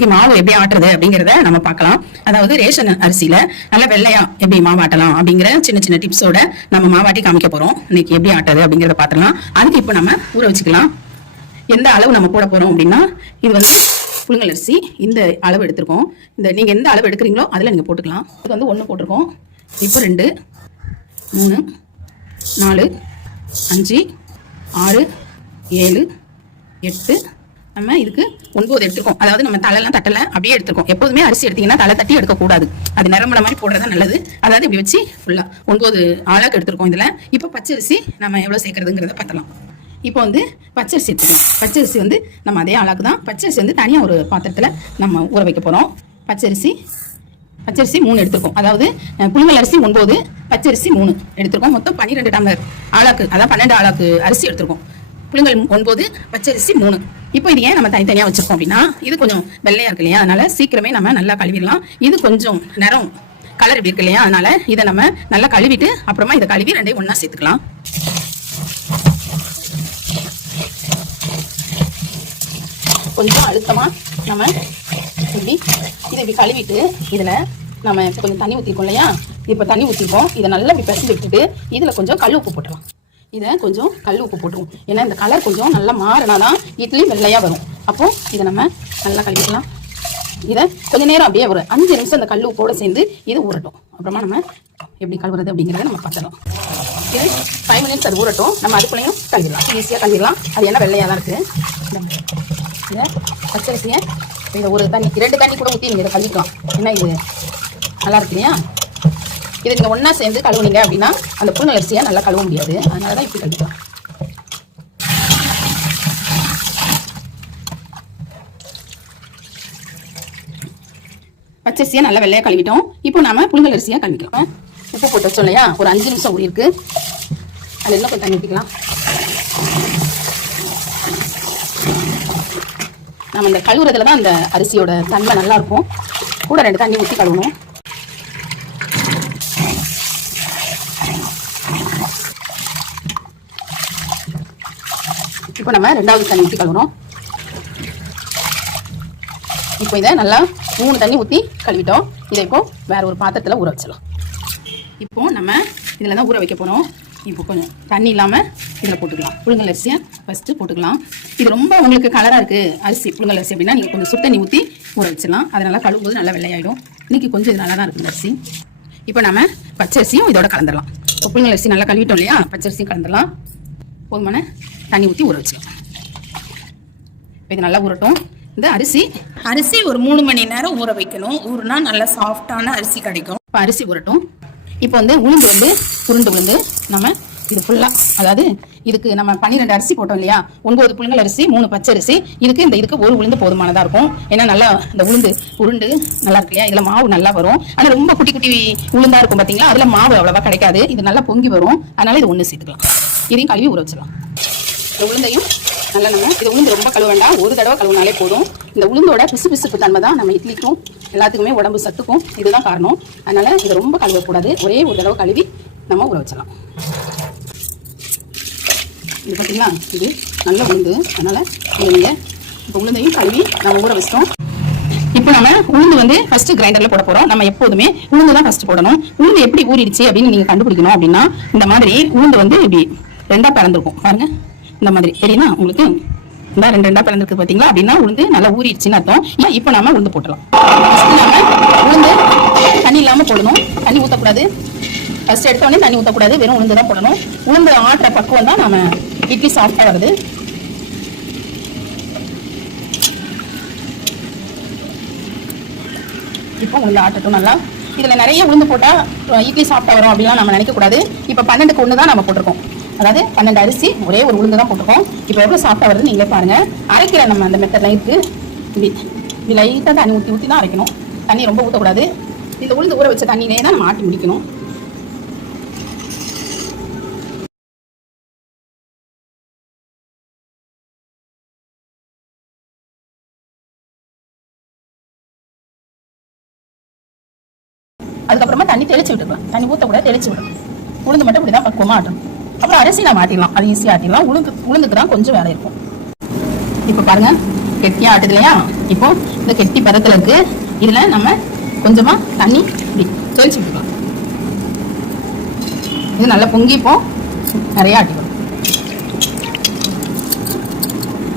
இன்னைக்கு மாவு எப்படி ஆட்டுறது அப்படிங்கிறத நம்ம பார்க்கலாம். அதாவது ரேஷன் அரிசியில நல்ல வெள்ளையா எப்படி மாவு ஆட்டலாம் அப்படிங்கிற சின்ன சின்ன டிப்ஸோட நம்ம மாவாட்டி காமிக்க போறோம். இன்னைக்கு எப்படி ஆட்டுறது அப்படிங்கிறத பார்த்துக்கலாம் அதுக்கு இப்போ நம்ம ஊற வச்சுக்கலாம். எந்த அளவு நம்ம போட போறோம் அப்படின்னா இது வந்து புழுங்கல் அரிசி. இந்த அளவு எடுத்திருக்கோம். இந்த நீங்க எந்த அளவு எடுக்கிறீங்களோ அதில் நீங்க போட்டுக்கலாம். இது வந்து ஒன்று போட்டிருக்கோம். இப்போ ரெண்டு மூணு நாலு அஞ்சு ஆறு ஏழு எட்டு நம்ம இதுக்கு ஒன்பது எடுத்துக்கோம். அதாவது நம்ம தலைலாம் தட்டல அப்படியே எடுத்துருக்கோம் எப்போதுமே அரிசி எடுத்தீங்கன்னா தலை தட்டி எடுக்கக்கூடாது. அது நிரம்புற மாதிரி போடுறது நல்லது. அதாவது இப்படி வச்சு ஃபுல்லா ஒன்பது ஆளாக்கு எடுத்துருக்கோம் இதில். இப்போ பச்சரிசி நம்ம எவ்வளோ சேர்க்கறதுங்கிறத பார்த்தலாம் இப்போ வந்து பச்சரிசி எடுத்துக்கலாம். பச்சரிசி வந்து நம்ம அதே ஆளாக்கு தான். பச்சரிசி வந்து தனியாக ஒரு பாத்திரத்தில் நம்ம ஊற வைக்க போகிறோம் பச்சரிசி பச்சரிசி மூணு எடுத்துருக்கோம். அதாவது புழுங்கல் அரிசி ஒன்பது பச்சரிசி மூணு எடுத்திருக்கோம். மொத்தம் பன்னிரெண்டு டம்ளர் ஆளாக்கு அதான் பன்னெண்டு ஆளாக்கு அரிசி எடுத்திருக்கோம். புழுங்கல் ஒன்பது பச்சரிசி மூணு. இப்போ இது ஏன் நம்ம தனித்தனியாக வச்சிருக்கோம் அப்படின்னா இது கொஞ்சம் வெள்ளையா இருக்கு இல்லையா? அதனால சீக்கிரமே நம்ம நல்லா கழுவிடலாம். இது கொஞ்சம் நிறம் கலர் இப்படி இருக்கு இல்லையா? அதனால இதை நம்ம நல்லா கழுவிட்டு அப்புறமா இதை கழுவி ரெண்டையும் ஒன்றா சேர்த்துக்கலாம். கொஞ்சம் அழுத்தமா நம்ம இப்படி இதை இப்படி கழுவிட்டு இதுல நம்ம கொஞ்சம் தண்ணி ஊற்றிருக்கோம் இல்லையா? இப்போ தண்ணி ஊற்றிருக்கோம் இதை நல்லா இப்படி பிசைஞ்சு விட்டுட்டு இதில் கொஞ்சம் கல் உப்பு போட்டுடலாம் இதை கொஞ்சம் கல் உப்பு போட்டுருவோம் ஏன்னா இந்த கலர் கொஞ்சம் நல்லா மாறினாதான் இட்லி வெள்ளையாக வரும். அப்போ இதை நம்ம நல்லா கழுவிக்கலாம். இதை கொஞ்சம் நேரம் அப்படியே ஒரு அஞ்சு நிமிஷம் இந்த கல் உப்போடு சேர்ந்து இது ஊறட்டும். அப்புறமா நம்ம எப்படி கழுவுறது அப்படிங்கிறத நம்ம பார்த்துடலாம். இது ஃபைவ் மினிட்ஸ் அது ஊறட்டும். நம்ம அதுக்குள்ளேயும் கழுவிடலாம். ஈஸியாக கழுவிடலாம். அது என்ன வெள்ளையாக தான் இருக்குது இதை பச்சரிசியை இதை ஒரு தண்ணி ரெண்டு தண்ணி கூட ஊற்றி நீங்கள் இதை கழுவிக்கலாம். ஏன்னா இது நல்லா இருக்கு இல்லையா? இதை நீங்கள் ஒன்றா சேர்ந்து கழுவுனீங்க அப்படின்னா அந்த புண்ணு அரிசியை நல்லா கழுவ முடியாது. அதனால தான் இப்படி கழுவிக்கலாம் பச்சரிசியை நல்லா வெள்ளையாக கழுவிட்டோம். இப்போ நாம் புழுங்கல் அரிசியாக கழுவிக்கிறோம். உப்பு போட்டு வச்சோம் இல்லையா? ஒரு அஞ்சு நிமிஷம் ஊறி இருக்கு. அதில் இன்னும் கொஞ்சம் தண்ணி ஊற்றிக்கலாம் நம்ம இந்த கழுவுறதுல தான் அந்த அரிசியோட தன்மை நல்லா இருக்கும். கூட ரெண்டு தண்ணி ஊற்றி கழுவணும். இப்போ நம்ம ரெண்டாவது தண்ணி ஊற்றி கழுவுறோம். இப்போ இதை நல்லா மூணு தண்ணி ஊற்றி கழுவிட்டோம். இதை இப்போ வேற ஒரு பாத்திரத்தில் ஊற வச்சிடலாம். இப்போ நம்ம இதில் தான் ஊற வைக்க போகிறோம் இப்போ கொஞ்சம் தண்ணி இல்லாமல் இதில் போட்டுக்கலாம். புழுங்கல் அரிசியை ஃபஸ்ட்டு போட்டுக்கலாம். இது ரொம்ப உங்களுக்கு கலராக இருக்குது அரிசி புழுங்கல் அரிசி அப்படின்னா நீங்கள் கொஞ்சம் சுத்தண்ணி ஊற்றி ஊற வச்சிடலாம். அதனால் நல்லா கழுவும்போது நல்லா வெள்ளையாயிடும். இன்னைக்கு கொஞ்சம் இது நல்லா தான் இருக்குது இந்த அரிசி. இப்போ நம்ம பச்சரிசியும் இதோட கலந்துடலாம். இப்போ புழுங்கல் அரிசி நல்லா கழுவிட்டோம் இல்லையா? பச்சரிசியும் கலந்துடலாம். போதுமான தண்ணி ஊற்றி ஊற வச்சிடலாம் இப்போ இது நல்லா ஊறட்டும். இந்த அரிசி அரிசி ஒரு மூணு மணி நேரம் ஊற வைக்கணும். ஊறுனா நல்ல சாஃப்டான அரிசி கிடைக்கும். இப்போ அரிசி உரட்டும் இப்போ வந்து உளுந்து வந்து உருண்டு உளுந்து நம்ம இது ஃபுல்லாக அதாவது இதுக்கு நம்ம பன்னிரெண்டு அரிசி போட்டோம் இல்லையா? ஒன்பது புழுங்கல் அரிசி மூணு பச்சை அரிசி. இதுக்கு இந்த இதுக்கு ஒரு உளுந்து போதுமானதாக இருக்கும். ஏன்னா நல்லா இந்த உளுந்து உருண்டு நல்லா இருக்கு இல்லையா? இதில் மாவு நல்லா வரும். ஆனால் ரொம்ப குட்டி குட்டி உளுந்தா இருக்கும் பார்த்தீங்களா அதில் மாவு அவ்வளோவா கிடைக்காது. இது நல்லா பொங்கி வரும். அதனால இது ஒன்று சேர்த்துக்கலாம். இதையும் கழுவி ஊற வச்சிடலாம். இந்த உளுந்தையும் நல்லா நம்ம இது உளுந்து ரொம்ப கழுவ வேண்டாம். ஒரு தடவை கழுவினாலே போதும். இந்த உளுந்தோட பிசு பிசுப்பு தன்மை தான் நம்ம இட்லிக்கும் எல்லாத்துக்குமே உடம்பு சத்துக்கும் இதுதான் காரணம். அதனால இதை ரொம்ப கழுவக்கூடாது. ஒரே ஒரு தடவை கழுவி நம்ம ஊற வச்சிடலாம். இது பார்த்தீங்களா இது நல்ல உளுந்து. அதனால இதை நீங்கள் இப்போ உளுந்தையும் கழுவி நம்ம ஊற வச்சிட்டோம். இப்போ நம்ம உளுந்து வந்து ஃபர்ஸ்ட் கிரைண்டர்ல போட போறோம். நம்ம எப்போதுமே உளுந்து தான் ஃபர்ஸ்ட் போடணும். உளுந்து எப்படி ஊறிடுச்சு அப்படின்னு நீங்க கண்டுபிடிக்கணும் அப்படின்னா இந்த மாதிரி உளுந்து வந்து இப்படி ரெண்டாக பிறந்திருக்கும். பாருங்க. இந்த மாதிரி. தெரியுமா உங்களுக்கு இந்த ரெண்டு ரெண்டா பிறந்திருக்கு பார்த்தீங்களா? அப்படின்னா உளுந்து நல்லா ஊறிடுச்சுன்னு அர்த்தம். ஏன் இப்போ நாம உளுந்து போட்டலாம். நாம உளுந்து தண்ணி இல்லாமல் போடணும். தண்ணி ஊற்றக்கூடாது ஃபர்ஸ்ட் எடுத்த உடனே தண்ணி ஊற்றக்கூடாது வெறும் உளுந்து தான் போடணும். உளுந்து ஆட்டுற பக்குவம் தான் நம்ம இட்லி சாஃப்டாக வருது. இப்போ உளுந்து ஆட்டட்டும் நல்லா. இதில் நிறைய உளுந்து போட்டால் இட்லி சாப்பிட்டா வரும் அப்படிலாம் நம்ம நினைக்கக்கூடாது. இப்போ பன்னெண்டுக்கு ஒன்று தான் நம்ம போட்டிருக்கோம். அதாவது பன்னெண்டு அரிசி ஒரே ஒரு உளுந்து தான் போட்டிருக்கோம். இப்போ எவ்வளோ சாப்பிட்டா வருது நீங்களே பாருங்க. அரைக்கிற நம்ம அந்த மெத்தட்லாம் இருக்கு இப்படி இப்படி லைட்டாக தண்ணி ஊற்றி ஊற்றி தான் அரைக்கணும். தண்ணி ரொம்ப ஊற்றக்கூடாது இந்த உளுந்து ஊற வச்ச தண்ணியிலே தான் நம்ம ஆட்டி முடிக்கணும். அதுக்கப்புறமா தண்ணி தெளிச்சு விட்டுக்கலாம். தண்ணி ஊற்ற கூட தெளிச்சு விடணும். உளுந்து மட்டும் இப்படி தான் பக்குவமாக ஆட்டணும். அப்புறம் அரிசி நம்ம மாட்டிடலாம் அது ஈஸியாக ஆட்டிடலாம் உளுந்து உளுந்துக்கு தான் கொஞ்சம் வேலை இருக்கும். இப்போ பாருங்க கெட்டியா ஆட்டுது இல்லையா இப்போ இந்த கெட்டி பதத்துல இருக்கு. இதுல நம்ம கொஞ்சமா தண்ணி இப்படி தெளிச்சு விட்டுக்கலாம். இது நல்லா பொங்கி இப்போ நிறைய ஆட்டிக்கணும்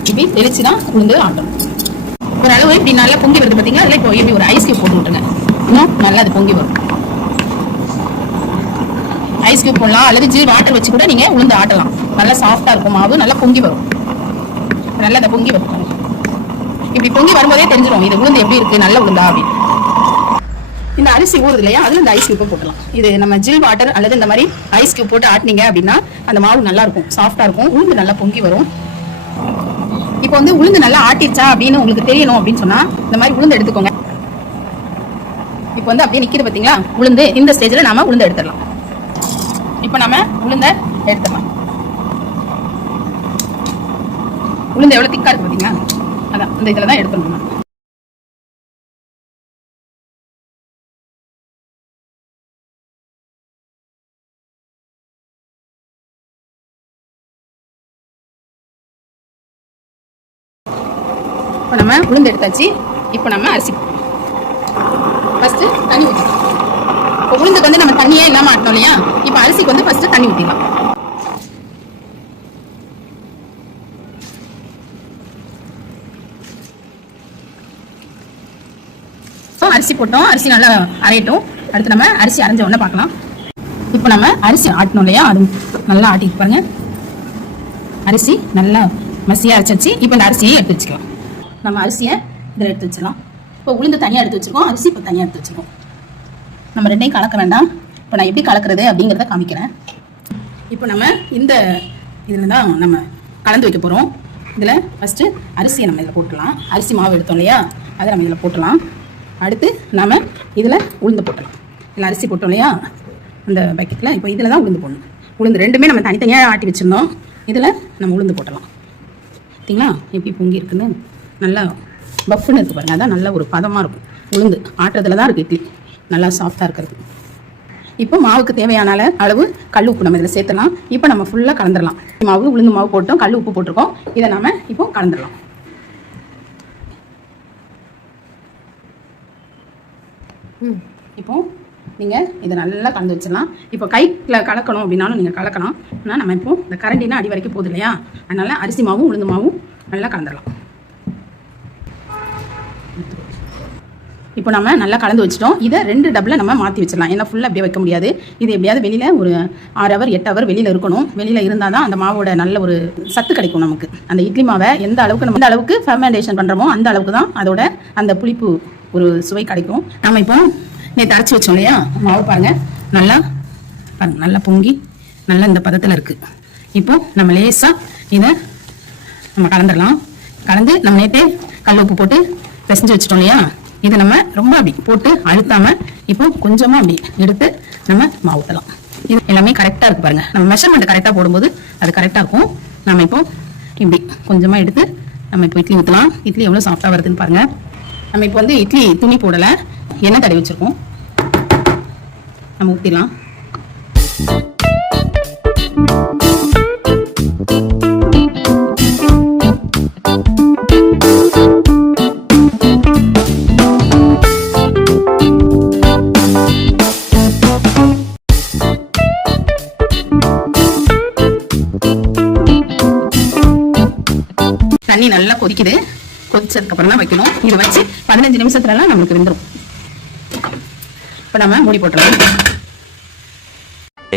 இப்படி தெளிச்சு தான் உளுந்து ஆட்டணும். ஒரு அளவு இப்படி நல்லா பொங்கி வருது பார்த்தீங்களா இல்லை இப்போ இப்படி ஒரு ஐஸ் கியூப் போட்டு விட்டுருங்க. இன்னும் நல்லா அது பொங்கி வரும். ஐஸ் கியூப் போடலாம் அல்லது ஜில் வாட்டர் வச்சு கூட நீங்கள் உளுந்து ஆட்டலாம். நல்லா சாஃப்டாக இருக்கும் மாவு நல்லா பொங்கி வரும். நல்லா அதை பொங்கி வரும். இப்படி பொங்கி வரும்போதே தெரிஞ்சிடும் இது உளுந்து எப்படி இருக்கு நல்ல உளுந்தா அப்படின்னு. இந்த அரிசி ஊறுது இல்லையா அதில் இந்த ஐஸ் கியூப்பை போட்டலாம் இது நம்ம ஜில் வாட்டர் அல்லது இந்த மாதிரி ஐஸ் கியூப் போட்டு ஆட்டினீங்க அப்படின்னா அந்த மாவு நல்லா இருக்கும் சாஃப்டா இருக்கும் உளுந்து நல்லா பொங்கி வரும். இப்போ வந்து உளுந்து நல்லா ஆட்டிடுச்சா அப்படின்னு உங்களுக்கு தெரியணும் அப்படின்னு சொன்னால் இந்த மாதிரி உளுந்து எடுத்துக்கோங்க. இப்போ வந்து அப்படியே நிற்கிது பார்த்தீங்களா உளுந்து இந்த ஸ்டேஜ்ல நாம உளுந்து எடுத்துடலாம். இப்போ நம்ம உளுந்த எடுத்துடலாம் உளுந்து எவ்வளோ திக்காக இருக்குது பாத்தீங்களா? அதான் இந்த இதுல தான் எடுத்துடணும் இப்போ நம்ம உளுந்து எடுத்தாச்சு. இப்போ நம்ம அரிசி ஃபஸ்ட்டு தண்ணி ஊற்றிக்கலாம் இப்போ உளுந்துக்கு வந்து நம்ம தண்ணியே இல்லாம ஆட்டணும் இல்லையா? இப்போ அரிசிக்கு வந்து ஃபர்ஸ்ட் தண்ணி ஊற்றிடலாம் அரிசி போட்டோம். அரிசி நல்லா அரையட்டும். அடுத்து நம்ம அரிசி அரைஞ்ச உடனே பார்க்கலாம். இப்போ நம்ம அரிசி ஆட்டணும் இல்லையா? அது நல்லா ஆட்டிட்டு பாருங்க. அரிசி நல்லா மசியாக அரைச்சாச்சு. இப்போ இந்த அரிசியை எடுத்து வச்சுக்கலாம். நம்ம அரிசியை இதில் எடுத்து வச்சிடலாம். இப்போ உளுந்து தனியாக எடுத்து வச்சுருக்கோம். அரிசி இப்போ தனியாக எடுத்து வச்சுருக்கோம். நம்ம ரெண்டையும் கலக்க வேண்டாம். இப்போ நான் எப்படி கலக்கிறது அப்படிங்கிறத காமிக்கிறேன். இப்போ நம்ம இந்த இதில் தான் நம்ம கலந்து வைக்க போகிறோம் இதில் ஃபஸ்ட்டு அரிசியை நம்ம இதில் போட்டுடலாம். அரிசி மாவு எடுத்தோம் இல்லையா? அதை நம்ம இதில் போட்டுடலாம். அடுத்து நம்ம இதில் உளுந்து போட்டுடலாம். இதில் அரிசி போட்டோம் இல்லையா? அந்த பக்கெட்டில் இப்போ இதில் தான் உளுந்து போடணும். உளுந்து ரெண்டுமே நம்ம தனித்தனியாக ஆட்டி வச்சுருந்தோம். இதில் நம்ம உளுந்து போட்டலாம் பார்த்தீங்களா எப்படி பொங்கி இருக்குன்னு? நல்லா பஃப்னு இருக்கு பாருங்கள் அதான் நல்ல ஒரு பதமாக இருக்கும். உளுந்து ஆட்டுறதுல தான் இருக்குது இட்லி. நல்லா சாஃப்டாக இருக்கிறது. இப்போ மாவுக்கு தேவையான அள- அளவு கல் உப்பு நம்ம இதில் சேர்த்தலாம் இப்போ நம்ம ஃபுல்லாக கலந்துடலாம். மாவு உளுந்து மாவு போட்டோம். கல் உப்பு போட்டிருக்கோம். இதை நாம இப்போ கலந்துடலாம். இப்போ நீங்கள் இதை நல்லா கலந்து வச்சிடலாம். இப்போ கையில் கலக்கணும் அப்படின்னாலும் நீங்கள் கலக்கலாம். ஆனால் நம்ம இப்போ இந்த கரண்டினா அடி வரைக்கும் போகுது இல்லையா? அதனால அரிசி மாவும் உளுந்து மாவும் நல்லா கலந்துடலாம். இப்போ நம்ம நல்லா கலந்து வச்சிட்டோம். இதை ரெண்டு டப்பில் நம்ம மாற்றி வச்சிடலாம். ஏன்னா ஃபுல்லாக அப்படியே வைக்க முடியாது. இது எப்படியாவது வெளியில் ஒரு ஆறு ஹவர் எட்டு ஹவர் வெளியில் இருக்கணும். வெளியில் இருந்தால் தான் அந்த மாவோட நல்ல ஒரு சத்து கிடைக்கும் நமக்கு. அந்த இட்லி மாவை எந்த அளவுக்கு நம்ம எந்த அளவுக்கு ஃபெர்மெண்டேஷன் பண்ணுறோமோ அந்த அளவுக்கு தான் அதோட அந்த புளிப்பு ஒரு சுவை கிடைக்கும். நம்ம இப்போ நேற்று அரைச்சி வச்சோம் இல்லையா? மாவு பாருங்கள் நல்லா பாருங்க நல்லா பொங்கி நல்லா இந்த பதத்தில் இருக்குது இப்போது நம்ம லேசாக இதை நம்ம கலந்துடலாம். கலந்து நம்ம நேற்றே கல் உப்பு போட்டு பிசைஞ்சு வச்சிட்டோம் இல்லையா? இதை நம்ம ரொம்ப அப்படி போட்டு அழுத்தாம இப்போ கொஞ்சமா அப்படி எடுத்து நம்ம மாவு ஊற்றலாம் இது எல்லாமே கரெக்டாக இருக்கு பாருங்க. நம்ம மெஷர்மெண்ட் கரெக்டாக போடும்போது அது கரெக்டாக இருக்கும். நம்ம இப்போ இப்படி கொஞ்சமா எடுத்து நம்ம இப்போ இட்லி ஊற்றலாம் இட்லி எவ்வளோ சாஃப்டாக வருதுன்னு பாருங்க. நம்ம இப்போ வந்து இட்லி துணி போடலை. எண்ணெய் தடவி வச்சிருக்கோம். நம்ம ஊற்றிடலாம் தண்ணி நல்லா கொதிக்குது. கொதிச்சதுக்கு அப்புறம் தான் வைக்கணும். இது வச்சு பதினஞ்சு நிமிஷத்துலலாம் நம்மளுக்கு வெந்துடும் இப்போ நம்ம மூடி போட்டுடலாம்.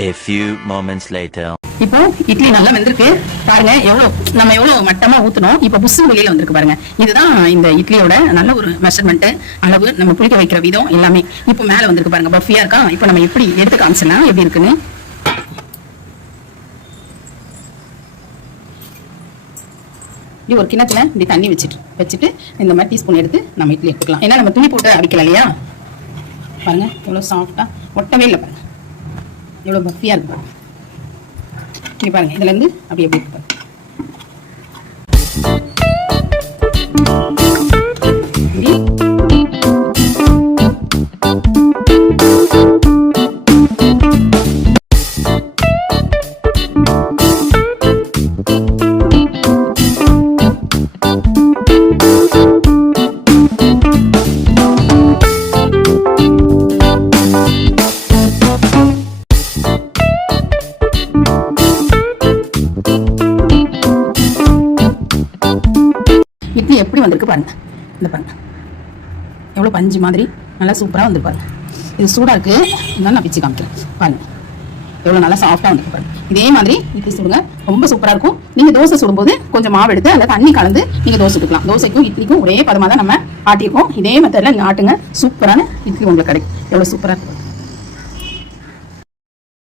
A few moments later. இப்போ இட்லி நல்லா வெந்திருக்கு. பாருங்க எவ்வளவு நம்ம எவ்வளவு மட்டமா ஊத்தணும் இப்போ புசு வெளியில வந்திருக்கு பாருங்க. இதுதான் இந்த இட்லியோட நல்ல ஒரு மெஷர்மெண்ட் அளவு நம்ம புளிக்க வைக்கிற விதம் எல்லாமே. இப்போ மேல வந்திருக்கு பாருங்க. பஃபியா இருக்கா? இப்போ நம்ம எப்படி எடுத்து காமிச்சலாம் எப்படி இருக்குன்னு? இப்படி ஒரு கிணத்துல இப்படி தண்ணி வச்சுட்டு வச்சுட்டு இந்த மாதிரி டீஸ்பூன் எடுத்து நம்ம இட்லி எடுத்துக்கலாம். ஏன்னா நம்ம துணி போட்டு அடிக்கல இல்லையா? பாருங்க எவ்வளோ சாஃப்டா ஒட்டவே இல்லை பாருங்க. எவ்வளோ பஃபியாக இருக்கு இப்படி பாருங்கள் பாருங்க இதுல இருந்து அப்படி எப்படி இருக்கு பஞ்சு மாதிரி நல்லா சூப்பராக வந்து பாருங்க. இது சூடாக இருக்குது இருந்தாலும் நான் பிச்சு காமிக்கிறேன். பாருங்க. எவ்வளோ நல்லா சாஃப்டாக வந்து பாருங்க. இதே மாதிரி இட்லி சுடுங்க. ரொம்ப சூப்பராக இருக்கும். நீங்கள் தோசை சுடும்போது கொஞ்சம் மாவு எடுத்து அதில் தண்ணி கலந்து நீங்கள் தோசை சுட்டுக்கலாம். தோசைக்கும் இட்லிக்கும் ஒரே பதமாக தான் நம்ம ஆட்டியிருக்கோம். இதே மெத்தடில் நீங்கள் ஆட்டுங்க. சூப்பரான இட்லி உங்களுக்கு கிடைக்கும். எவ்வளோ சூப்பராக இருக்கும்